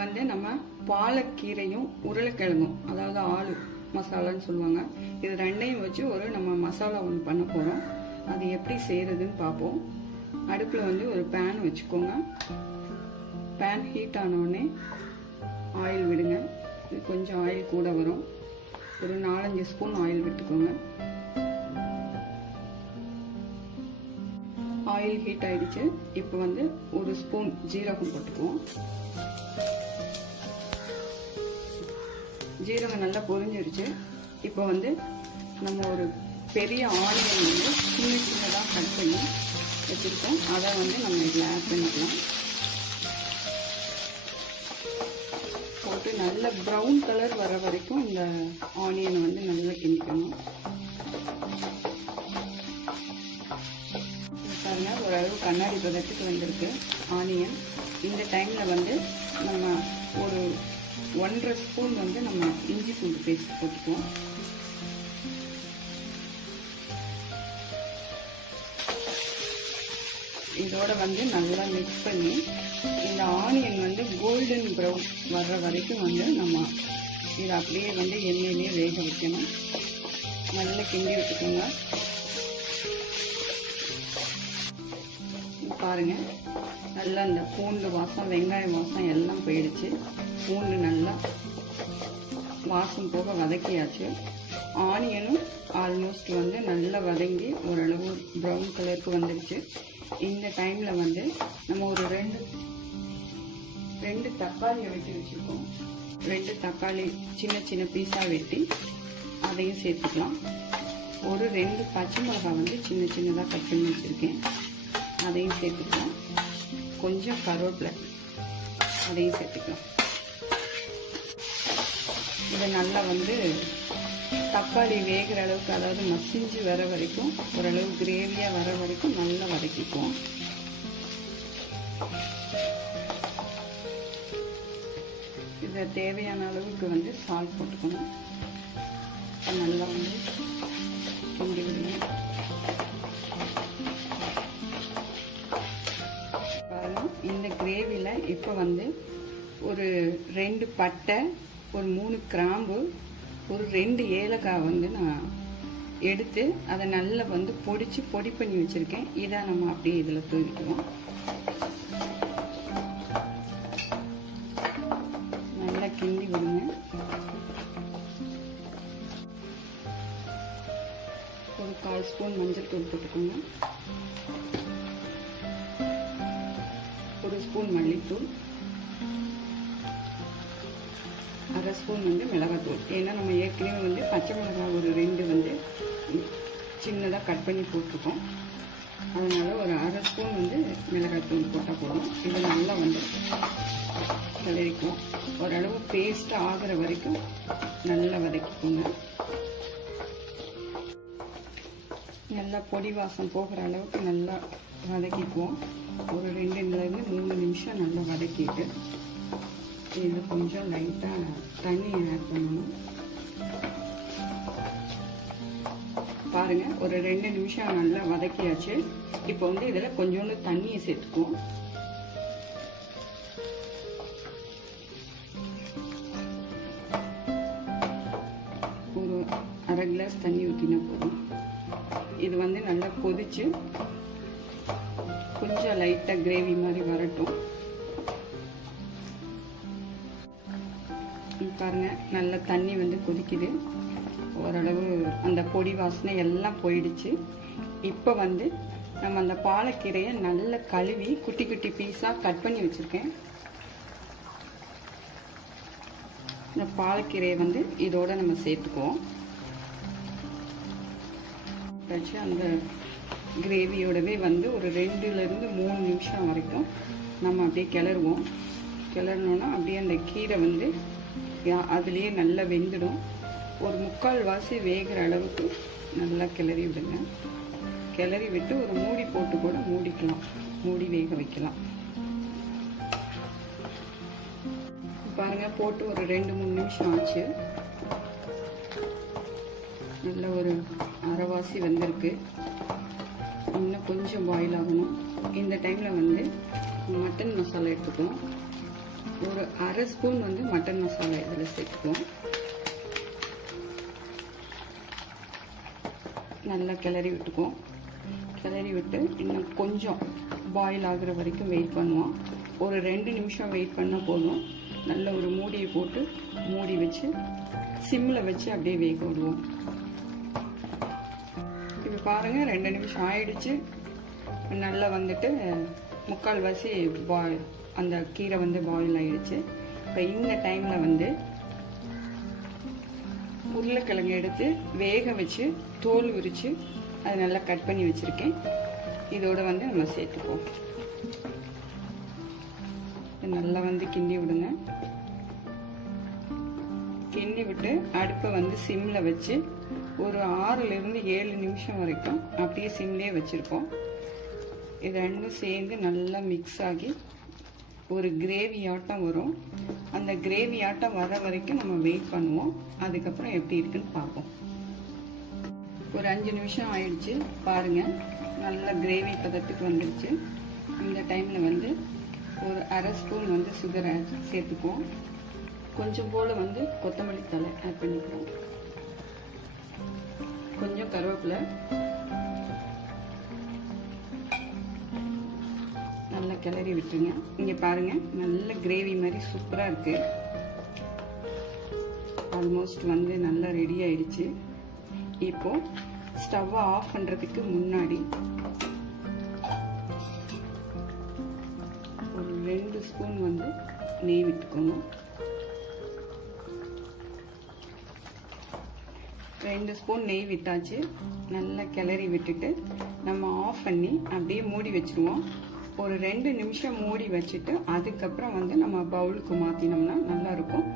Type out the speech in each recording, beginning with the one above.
வந்து நம்ம பாலக்கீரையும் உருளைக்கிழங்கும், அதாவது ஆலு மசாலான்னு சொல்லுவாங்க, இது ரெண்டையும் வச்சு ஒரு நம்ம மசாலா ஒன்று பண்ண போகிறோம். அது எப்படி செய்கிறதுன்னு பார்ப்போம். அடுப்பில் வந்து ஒரு பேன் வச்சுக்கோங்க. பேன் ஹீட் ஆனோடனே ஆயில் விடுங்க. இது கொஞ்சம் ஆயில் கூட வரும். ஒரு 4-5 ஸ்பூன் ஆயில் விட்டுக்கோங்க. ஆயில் ஹீட் ஆயிடுச்சு. இப்போ வந்து ஒரு ஸ்பூன் ஜீரகம் போட்டுக்குவோம். ஜீரகம் நல்லா பொரிஞ்சிருச்சு. இப்போ வந்து நம்ம ஒரு பெரிய ஆனியன் வந்து சின்ன சின்னதாக கட் பண்ணி வச்சுருக்கோம். அதை வந்து நம்ம இதில் ஆட் பண்ணிக்கலாம். போட்டு நல்ல ப்ரௌன் கலர் வர வரைக்கும் இந்த ஆனியனை வந்து நல்லா கிண்டிக்கணும். பாருங்க, ஓரளவு கண்ணாடி பதத்துக்கு வந்திருக்கு ஆனியன். இந்த டைமில் வந்து நம்ம ஒரு 1.5 ஸ்பூன் வந்து நம்ம இஞ்சி பூண்டு பேஸ்ட் போட்டுக்குவோம். இதோட வந்து நல்லா மிக்ஸ் பண்ணி இந்த ஆனியன் வந்து கோல்டன் ப்ரௌன் வர்ற வரைக்கும் வந்து நம்ம இதை அப்படியே வந்து எண்ணெயிலேயே வேக வைக்கணும். நல்லா கிண்டி விட்டுக்கோங்க. பாருங்க, நல்லா இந்த பூண்டு வாசம், வெங்காய வாசம் எல்லாம் போயிடுச்சு. பூண்டு நல்லா வாசம் போக வதக்கியாச்சு. ஆனியனும் ஆல்மோஸ்ட் வந்து நல்லா வதங்கி ஓரளவு ப்ரௌன் கலருக்கு வந்துடுச்சு. இந்த டைமில் வந்து நம்ம ஒரு ரெண்டு தக்காளியை வெட்டி வச்சுருக்கோம். 2 தக்காளி சின்ன சின்ன பீஸாக வெட்டி அதையும் சேர்த்துக்கலாம். ஒரு 2 பச்சை மிளகாய் வந்து சின்ன சின்னதாக கட் பண்ணி வச்சுருக்கேன், அதையும் சேர்த்துக்கலாம். கொஞ்சம் கருவேப்பிலை, அதையும் சேர்த்துக்கலாம். இதை நல்லா வந்து தக்காளி வேகிற அளவுக்கு, அதாவது மசிஞ்சு வர வரைக்கும், ஓரளவு கிரேவியாக வர வரைக்கும் நல்லா வதக்கிக்குவோம். இதை தேவையான அளவுக்கு வந்து சால்ட் போட்டுக்கணும். நல்லா வந்து கிண்டி விடுங்க. இந்த கிரேவியில் இப்போ வந்து ஒரு 2 பட்டை, ஒரு 3 கிராம்பு, ஒரு 2 ஏலக்காய் வந்து நான் எடுத்து அதை நல்லா வந்து பொடி பண்ணி வச்சுருக்கேன். இதை நம்ம அப்படியே இதில் தூவிக்குவோம். நல்லா கிண்டி விடுங்க. ஒரு 1/4 ஸ்பூன் மஞ்சள் தூள் போட்டுக்கோங்க. ஒரு ஸ்பூன் மல்லித்தூள், 1/2 ஸ்பூன் வந்து மிளகாத்தூள். ஏன்னா நம்ம ஏற்கனவே வந்து பச்சை மிளகாய் ஒரு 2 வந்து சின்னதாக கட் பண்ணி போட்டிருக்கோம். அதனால் ஒரு 1/2 ஸ்பூன் வந்து மிளகாத்தூள் போட்டால் போதும். இது நல்லா வந்து கிளறிக்கும். ஓரளவு பேஸ்ட்டாக ஆகிற வரைக்கும் நல்லா வதக்கிக்கோங்க. நல்லா பொடி வாசம் போகிற அளவுக்கு நல்லா வதக்கிக்குவோம். ஒரு 2-3 நிமிஷம் நல்லா வதக்கிட்டு இதில் கொஞ்சம் லைட்டாக தண்ணி ஆட் பண்ணணும். பாருங்கள், ஒரு 2 நிமிஷம் நல்லா வதக்கியாச்சு. இப்போ வந்து இதில் கொஞ்சோண்டு தண்ணியை சேர்த்துக்குவோம். ஒரு 1/2 கிளாஸ் தண்ணி ஊற்றினா போதும். இது வந்து நல்லா கொதிச்சு கொஞ்சம் லைட்டாக கிரேவி மாதிரி வரட்டும். பாருங்க, நல்ல தண்ணி வந்து கொதிக்குது. ஓரளவு அந்த பொடி வாசனை எல்லாம் போயிடுச்சு. இப்போ வந்து நம்ம அந்த பாலக்கீரையை நல்லா கழுவி குட்டி குட்டி பீஸாக கட் பண்ணி வச்சுருக்கேன். இந்த பாலக்கீரையை வந்து இதோட நம்ம சேர்த்துக்குவோம். அந்த கிரேவியோடவே வந்து ஒரு 2-3 நிமிஷம் வரைக்கும் நம்ம அப்படியே கிளறுவோம். கிளறணுன்னா அப்படியே அந்த கீரை வந்து அதுலேயே நல்லா வெந்துடும். ஒரு 3/4 வாசி வேகிற அளவுக்கு நல்லா கிளறி விடுங்க. கிளறி விட்டு ஒரு மூடி போட்டு கூட மூடிக்கலாம், மூடி வேக வைக்கலாம். பாருங்க, போட்டு ஒரு 2-3 நிமிஷம் ஆச்சு. நல்ல ஒரு அரைவாசி வந்திருக்கு. இன்னும் கொஞ்சம் பாயில் ஆகணும். இந்த டைமில் வந்து மட்டன் மசாலா எடுத்துக்கலாம். ஒரு அரை ஸ்பூன் வந்து மட்டன் மசாலா இதில் சேர்த்துக்குவோம். நல்லா கிளறி விட்டுக்குவோம். கிளறி விட்டு இன்னும் கொஞ்சம் பாயில் ஆகுற வரைக்கும் வெயிட் பண்ணுவோம். ஒரு 2 நிமிஷம் வெயிட் பண்ணால் போதும். நல்ல ஒரு மூடியை போட்டு மூடி வச்சு சிம்மில் வச்சு அப்படியே வேக விடுவோம். இப்போ பாருங்கள் 2 நிமிஷம் ஆயிடுச்சு. நல்லா வந்துட்டு முக்கால்வாசி அந்த கீரை வந்து பாயில் ஆயிடுச்சு. இப்போ இந்த டைமில் வந்து உருளைக்கிழங்கு எடுத்து வேக வச்சு தோல் உரித்து அதை நல்லா கட் பண்ணி வச்சுருக்கேன். இதோட வந்து நம்ம சேர்த்துப்போம். நல்லா வந்து கிண்டி விடுங்க. கிண்டி விட்டு அடுப்பை வந்து சிம்மில் வச்சு ஒரு 6லிருந்து 7 நிமிஷம் வரைக்கும் அப்படியே சிம்லேயே வச்சுருக்கோம். இது ரெண்டும் சேர்ந்து நல்லா மிக்ஸ் ஆகி ஒரு கிரேவி ஆட்டம் வரும். அந்த கிரேவி ஆட்டம் வர வரைக்கும் நம்ம வெயிட் பண்ணுவோம். அதுக்கப்புறம் எப்படி இருக்குன்னு பார்ப்போம். ஒரு 5 நிமிஷம் ஆயிடுச்சு. பாருங்கள், நல்ல கிரேவி பதத்துக்கு வந்துடுச்சு. இந்த டைமில் வந்து ஒரு அரை ஸ்பூன் வந்து சுகரை சேர்த்துக்குவோம். கொஞ்சம் போல் வந்து கொத்தமல்லி தழை ஆட் பண்ணிக்குவோம். கொஞ்சம் கருவேப்பிலை, நல்லா கிளறி விட்டுருங்க. இங்கே பாருங்கள், நல்ல கிரேவி மாதிரி சூப்பராக இருக்குது. ஆல்மோஸ்ட் வந்து நல்லா ரெடி ஆயிடுச்சு. இப்போ ஸ்டவ்வை ஆஃப் பண்ணுறதுக்கு முன்னாடி ஒரு 2 ஸ்பூன் வந்து நெய் விட்டுக்கணும். 2 ஸ்பூன் நெய் விட்டாச்சு. நல்லா கிளறி விட்டுட்டு நம்ம ஆஃப் பண்ணி அப்படியே மூடி வச்சுருவோம். ஒரு 2 நிமிஷம் மூடி வச்சுட்டு அதுக்கப்புறம் வந்து நம்ம பவுலுக்கு மாற்றினோம்னா நல்லாயிருக்கும்.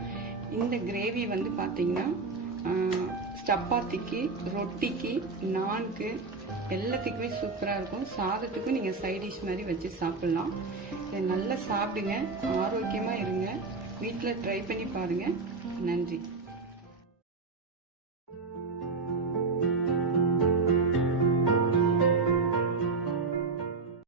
இந்த கிரேவி வந்து பார்த்திங்கன்னா சப்பாத்திக்கு, ரொட்டிக்கு, நான்கு எல்லாத்துக்குமே சூப்பராக இருக்கும். சாதத்துக்கும் நீங்கள் சைடிஷ் மாதிரி வச்சு சாப்பிட்லாம். இதை நல்லா சாப்பிடுங்க, ஆரோக்கியமாக இருங்க. வீட்டில் ட்ரை பண்ணி பாருங்கள். நன்றி.